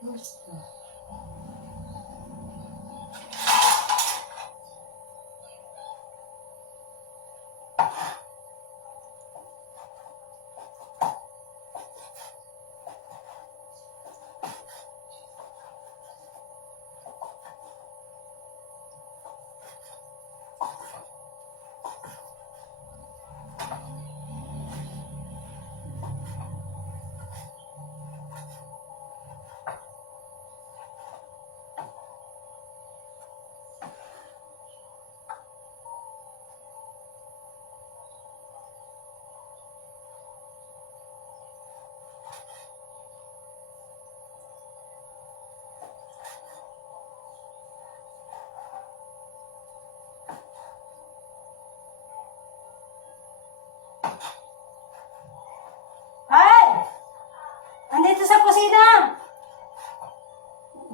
Gusto. Ay! Andito sa kusina!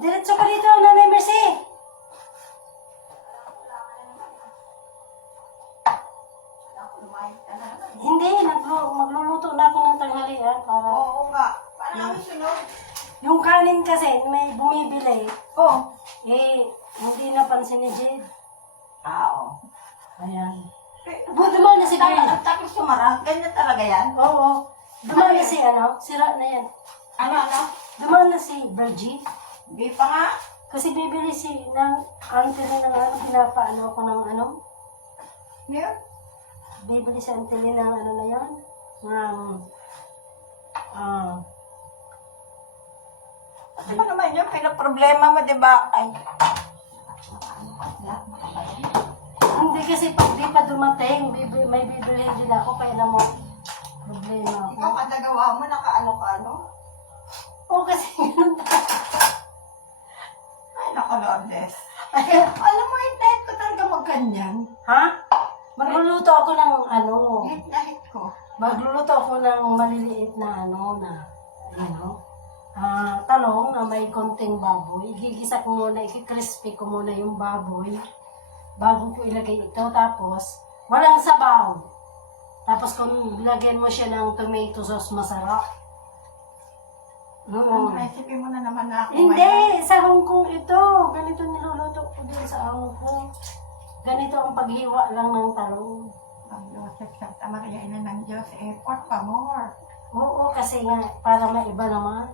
Diretso ka dito, Nanay Mercy! Hindi, magluluto na ako ng tanghalian para... Oo nga. Paano kami sunod? Yung kanin kasi, may bumibili. Oo. Hindi napansin ni Jade. Oo. Ayan. Dumaan na si Jade. Tapos sumarang. Ganyan talaga yan. Oo. Dumaan na si sira na yan. Ano? Dumaan na si Virgie. Di pa nga. Kasi bibili ng auntie rin ng pinapaano ko ng Ngayon? bibili si auntie rin ng na yan. Ano naman yun? Pinaproblema mo, di ba? Ay. Hindi kasi pag di pa dumating, may bibili din ako, kaya na mo problema ako. Ikaw katagawa mo, nakaano ka, no? Oo, kasi ganun Ay, naku, Lourdes. Alam mo, hit ko talaga magganyan. Ha? Magluluto ako ng Hit ko. magluluto ako ng maliliit na talong na may konting baboy. Igigisa ko muna, i-crispy ko muna yung baboy bago ko ilagay ito. Tapos, walang sabaw. Tapos kung lagyan mo siya ng tomato sauce, masarap. Ang recipe mo na naman na ako Hindi, sa Hong Kong ito. Ganito niluluto ko din sa Hong Kong. Ganito ang paghiwa lang ng talong. Ang Joseph Santa Maria, ina ng Diyos, effort pa more. Oo, kasi nga, para maiba naman.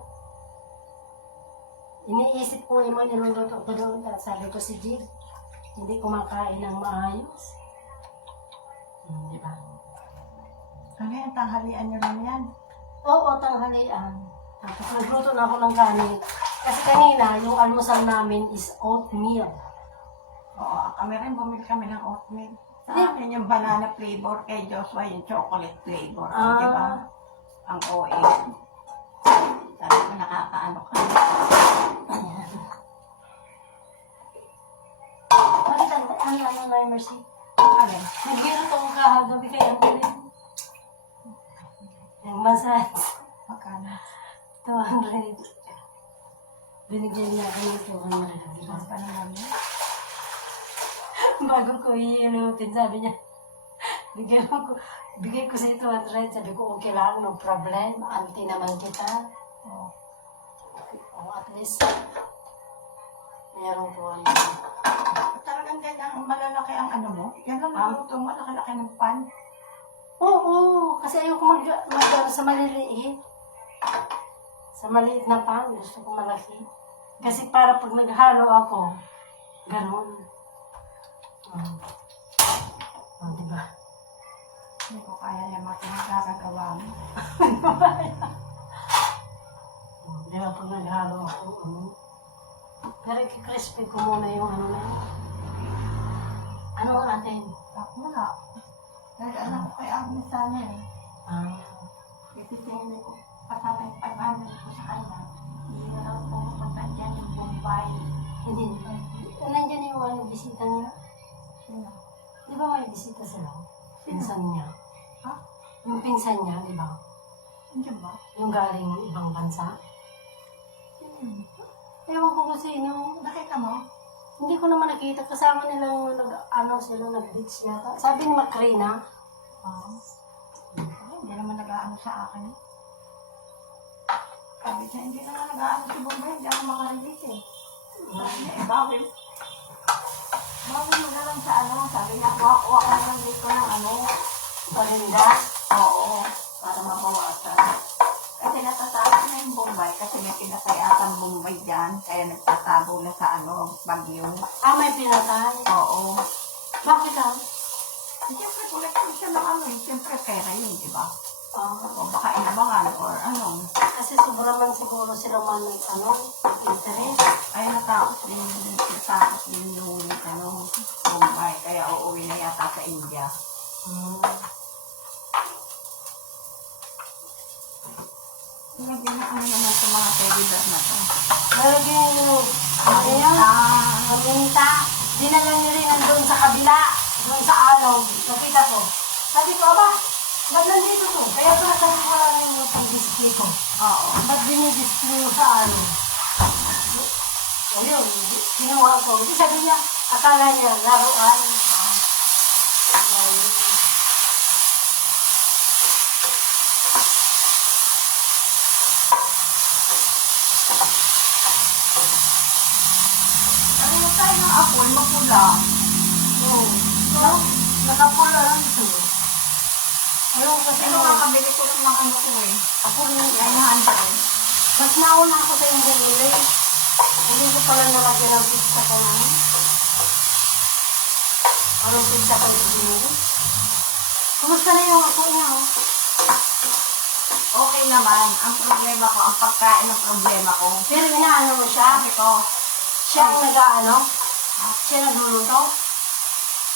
Iniisip ko yung mga niluluto ko doon. Sabi ko si Jill, hindi kumakain ng maayos. Di ba? Ano yan, tanghalian nyo lang yan. Oo, tanghalian. Tapos nagluto na ako ng kanin. Kasi kanina, yung almusal namin is oatmeal. Oo, kami rin bumili kami ng oatmeal. Sa akin yung banana flavor, kay Joshua yung chocolate flavor. Di ba? Ang OA. Sabi ko, nakakaano ka. Ayan. Bakit ano, Mercy? Alin? Nagbiro ko kahagabi kay Angelin. Yung massage. Magkano? 200. Binigyan niya ako ng 200. Ang pa naman yun? Bago ko iinutin, sabi niya, bigay ko sa 200. Sabi ko, okay lang, no problem. Auntie naman kita. Oo. At least, meron ko Talagang ganyan, malalaki ang ano mo. Yan lang naluto mo, laki-laki ng pan. Oo, kasi ayoko mag sa maliliit. Sa maliit na pan, gusto ko malaki. Kasi para pag naghalo ako, ganun. Diba? Hindi ko kaya yung mga pinagkakagawa mo. Diba pag naghalo ako, pero i-crispy ko muna yung na yun. Ano ang atin? Ako na. Dahil alam ko kay Agnes sana eh. Kasi tingin ko, pasatay 500 ko sa kanya. Hindi na raw pumupunta dyan yung Bombay. Hindi. Nandiyan yung bisita niya. Sino? Di ba may bisita sila? Pinsan niya. Ha? Yung pinsan niya, di ba? Hindi ba? Yung galing ibang bansa. Ewan ko kung sino. Nakita mo? Hindi ko naman nakita. Kasama nilang sila nag-beach yata. Sabi ni Macrina. Oo. Hindi naman nag-aano sa akin. Sabi niya, hindi na nga nag-aano si Bombay, hindi ako makarelate eh. Sabi niya, bawal. Bawal mo na lang sa ano. Sabi niya, kuha ka lang dito ng ano. Palinda. Oo, para mabawasan. Kasi natatakot na yung Bombay kasi may pinatayatang Bombay dyan. Kaya nagtatago na sa ano, Bagyo. Ah, may pinatay. Oo. Bakit ah? Siyempre, collector siya ng ano eh. Siyempre, pera yun, di ba? Ah, O baka inabangan or ano. kasi sobrang man siguro sila man ano, nag-interest. Ay, natakot din yung ano, Bombay. Kaya uuwi na yata sa India. Hmm. Lagyan na ano naman sa mga teddy bear na to. Lagyan yung, ano yun? Aminta. Dinala niyo rin nandun sa kabila. Doon sa along. Nakita ko. Sabi ko, aba, ba't nandito to? Kaya pala sabi ko wala rin yung pang-display ko. Oo. Ba't dinidisplay mo sa along? O yun, kinuha ko. Kasi sabi niya, akala niya, laruan. Ano yung tayo ng apple, mapula. So, nakapula lang ito. Ayun, kasi Ano nga, kabili ko lang ng ano ko eh. ako rin yung Ay, nahandaan. mas nauna ako sa yung bumili. Hindi ko pala nalagyan ng pizza ko naman. Anong pizza ko yung binili? Kumusta na yung ako niya? Oh? Okay naman. Ang problema ko, ang pagkain ng problema ko. Pero inaano mo siya? Sabi ko, Siya ang nag-ano? Siya nagluluto?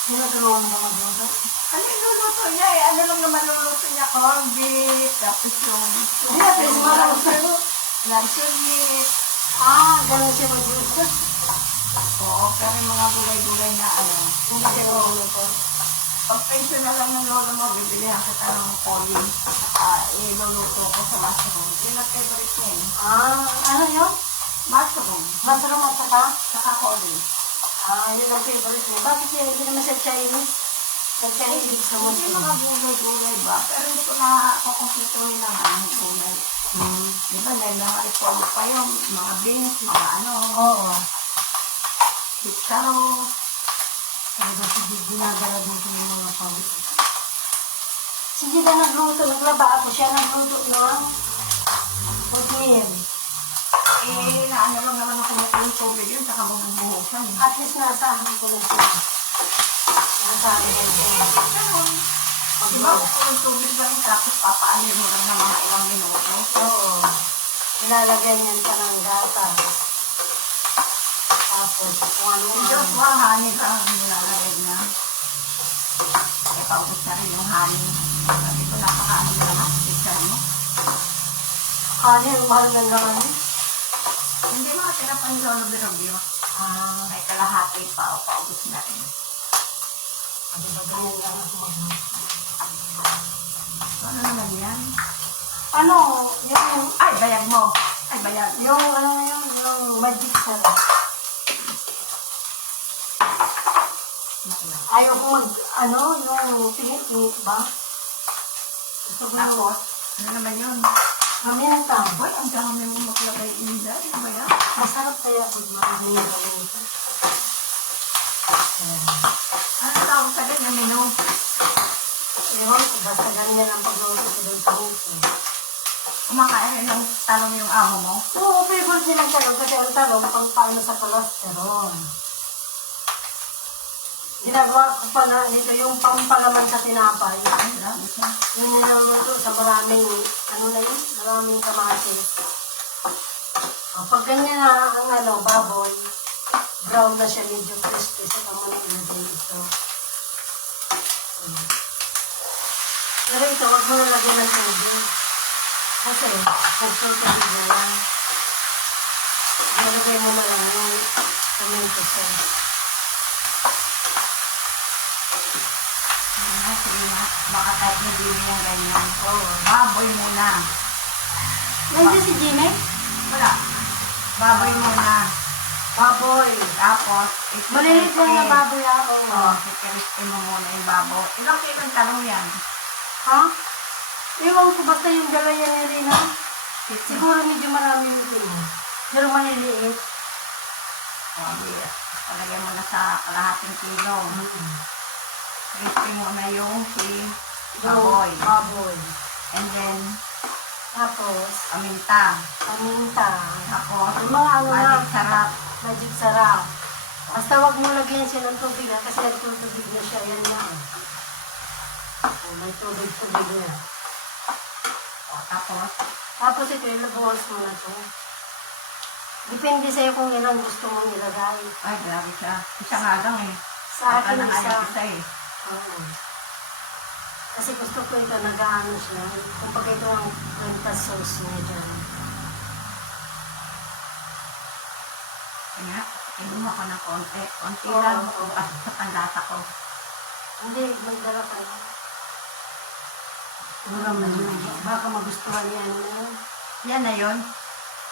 Siya nagtulungan mo magluto? ano yung luluto niya eh? Ano lang naman luluto niya? Corned beef, tapos yung... Hindi na, pwede mo magluto. Luncheon meat. Ganun siya magluto. Oo, pero yung mga gulay-gulay na ano. Hindi siya magluto. Pag pension na lang ng lolo mo, bibilihan kita ng poli. Iluluto ko sa mushroom. Yun ang favorite niya eh. Ano yun? Mushroom. Masarap at saka? Saka poli. Yun ang favorite mo. Bakit siya hindi naman siya Chinese? Ang Chinese sa Hindi mundo. mga gulay-gulay ba? Pero hindi ko na kukumpituhin ng ano, gulay. Di ba, may mga repolyo pa yung mga beans, mga ano, Oo. pitsaro. Kaya ba si Gigi ginagala dito yung mga pamilya? Si Gigi nagluto, naglaba ako siya nagluto ng oatmeal. Naano lang naman ako ng tubig yun, saka bubuhusan. At least nasahan ko na siya. Nasahan ko na siya. Ganun. Di ba, kung tubig lang, tapos papaanin mo lang ng mga ilang minuto. Oo. Ilalagay niyan pa ng gata. Tapos, kung ano Si Joshua, honey lang ang nilalagay na. Eh, paubos na rin yung honey. Sabi ko, napakaano na lang ang picture mo. honey, ang mahal ng honey. Hindi mga tirapan ni Lolo Birobio. May kalahati pa o paubos na rin. Ano ba ganyan lang ako mag- Ano naman yan? Ano, yung, Ay, bayag mo. Ay, bayag. yung magic sarap. Ayaw ko yung tingit-tingit ba? Gusto ko yung Tapos, ano naman yun? paminta. Boy, ang dami mo maglagay inda. Ano ba yan? Masarap kaya pag marami yung paminta. Ano tawag sa ganyan, menu? Yun, basta ganyan ang pagluto ko doon sa muso. Kumakain rin ng talong yung amo mo. Oo, favorite nilang talong kasi ang talong pang paano sa cholesterol. Ginagawa ko pa na dito yung pampalaman sa tinapay. Ay, grabe siya. Yun niluluto sa maraming, maraming kamatis. Pag ganyan na ang baboy, brown na siya, medyo crispy sa kamunin ilagay ito. Pero ito, wag mo nalagyan ng tubig. Kasi, pagsulta dito lang. Nalagay mo na lang yung tomato sauce. Sige na. Baka kahit nabili yung ganyan. Oo. Baboy muna. Nandiyan si Jimmy? Wala. Baboy muna. Baboy. Tapos, Malilit lang na baboy ako. Oo, kikirispin mo muna yung baboy. Ilang kilong talong yan? Ha? Iwan ko basta yung dala yan ni Rina. Siguro medyo marami din. Pero maliliit. Palagyan mo na sa kalahating kilo. Crispy mo na yung baboy. Baboy. And then, Tapos, paminta. paminta. Tapos, Yung mga ano na, magic sarap. magic sarap. Basta wag mo lagyan siya ng tubig kasi nagtutubig na siya. Yan na. Oh, may tubig-tubig na. Tapos, Tapos ito, ilabawas mo na ito. Depende sa'yo kung ilang gusto mong ilagay. ay, grabe siya. Isa nga lang eh. Sa akin, Baka na isa. isa eh. Oo. Kasi gusto ko ito, nag-ano siya. Kung pag ito ang renta sauce niya dyan. Kaya, inom ako ng konti. Konti Oo, lang. oo. Kasi sa panlasa ko. Hindi, magdala ka na. Wala man yun. Baka magustuhan niya ano na yun. Yan na yun.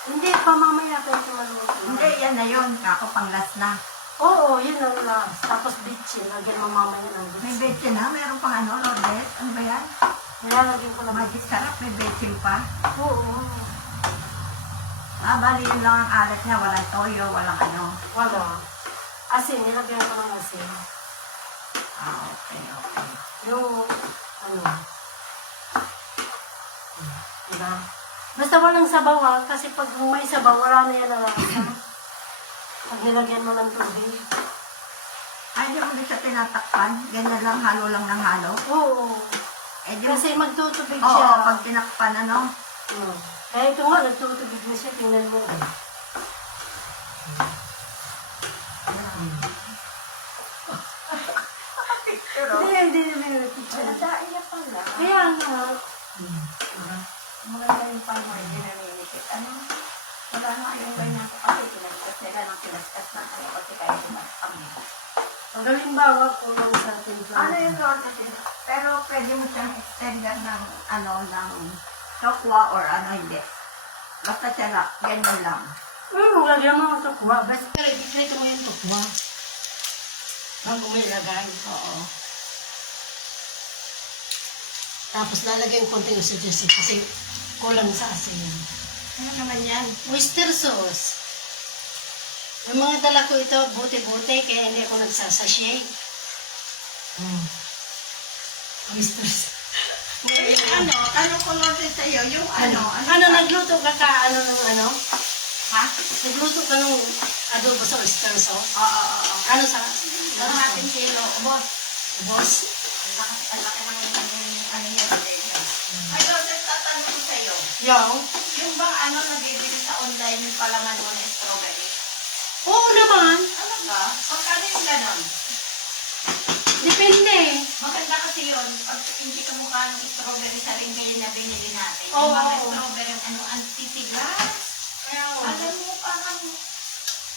Hindi, pamamaya pa ito maluto. Hindi, yan na yun. Kako pang last na. Oo, yun ang last. Tapos bitchin, lagyan mo mamaya ng May bitchin. betchin na. Meron pang ano, Lourdes. Ano ba yan? Nilalagyan ko lang. Magic sarap. May betchin pa. Oo. Bali yun lang ang alat niya. Walang toyo, walang ano. Wala. Asin, nilagyan ko ng asin. Okay, okay. Yung, ano, diba? Basta walang sabaw ha, kasi pag may sabaw, wala na yan na lasa. Pag nilagyan mo ng tubig. Ay, di mo din siya tinatakpan. Ganyan lang, halo lang ng halo. Oo. Eh, di Kasi magtutubig Oo, siya. pag tinakpan, ano. Kaya ito nga, nagtutubig na siya. Tingnan mo. Hindi naman yung picture. Iya pala. Kaya nga. Maganda yung pamoy, hindi naminikit. Ano? Wala na yung ganyan ko kasi pinagkas nila ng pinagkas na ano kasi kaya tumatami. Ang galing bawak ko lang sa ating Ano yung Lourdes? Pero pwede mo siyang extender ng ano, ng tokwa or ano hindi. Basta siya lang, ganyan lang. Lagyan mo ang tukwa. Basta i-plate mo yung tukwa. Bago mo ilagay. Oo. Tapos lalagyan ko konting sa Jesse kasi kulang sa asin. Ano naman yan? Oyster sauce. Yung mga dala ko ito, buti-buti, kaya hindi ako nagsasashay. Oyster sauce. Eh, ano? Tanong ko Lourdes sa'yo, yung ano? Ano, nagluto ka ka, ano, ano? Ha? Nagluto ka ng adobo sa oyster sauce? Oo. Ano sa? Ano natin kilo? Boss. Boss? Ang laki ng ano yan. Ay, Lourdes, tatanong ko sa'yo. Yung? Yung bang ano nabibili sa online yung palaman mo ng strawberry? Oo naman. Ano ba? Pagkano yung ganon? Depende. Maganda kasi yun. Pag hindi ka mukha ng strawberry sa ringgit na binili natin. Oo. Yung mga strawberry, ano, ang titigas. Kaya Alam mo, parang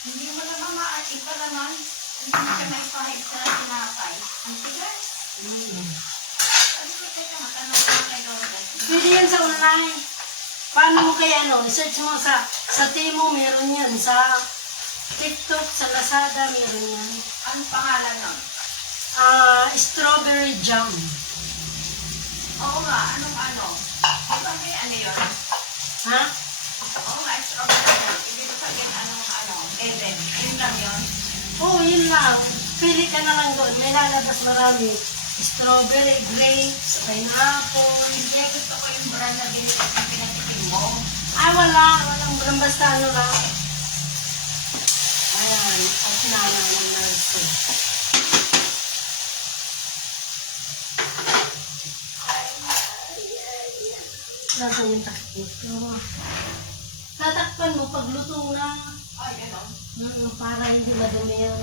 hindi mo naman maating pa naman. Hindi mo siya maipahid sa tinapay. Ang tigas. Sabi ko, teka, matanong ko kay Lourdes. pwede yan sa online. Paano mo kaya ano? Search mo sa Temo, meron yan. Sa TikTok, sa Lazada, meron yan. Ano pangalan nun? Strawberry jam. Oo nga, anong ano? Di ba may ano yun? Ha? Oo nga, strawberry. Hindi ko sabihin anong ano, Eden. Yun lang yun. Oo, yun lang. Pili ka na lang doon. May lalabas marami. Strawberry, grapes, pineapple. Hindi, gusto ko yung brand na pinatikim mo. Walang brand. Basta ano lang. Ayan, at nana ng nurse. Nasaan yung takip nito? Tatakpan mo pag lutong na. Ay, gano'n. Para hindi madumi yan.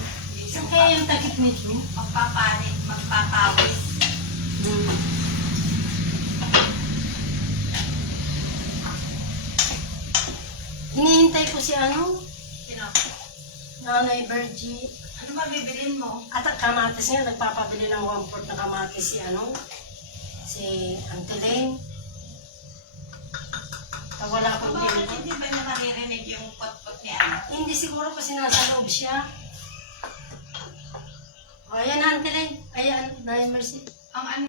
Saan kaya yung takip nito? Magpapalit, magpapawis. Hinihintay ko si ano? Sino? Nanay Bergie. Ano ba bibilin mo? At ang kamatis niya, nagpapabili ng 1/4 na kamatis si ano? Si Auntie Lane. Pag wala akong Bakit bilhin. hindi ba na maririnig yung pot-pot ni ano? Hindi siguro kasi nasa loob siya. O, ayan Auntie Lane. Ayan, Nanay Mercy. Ang ano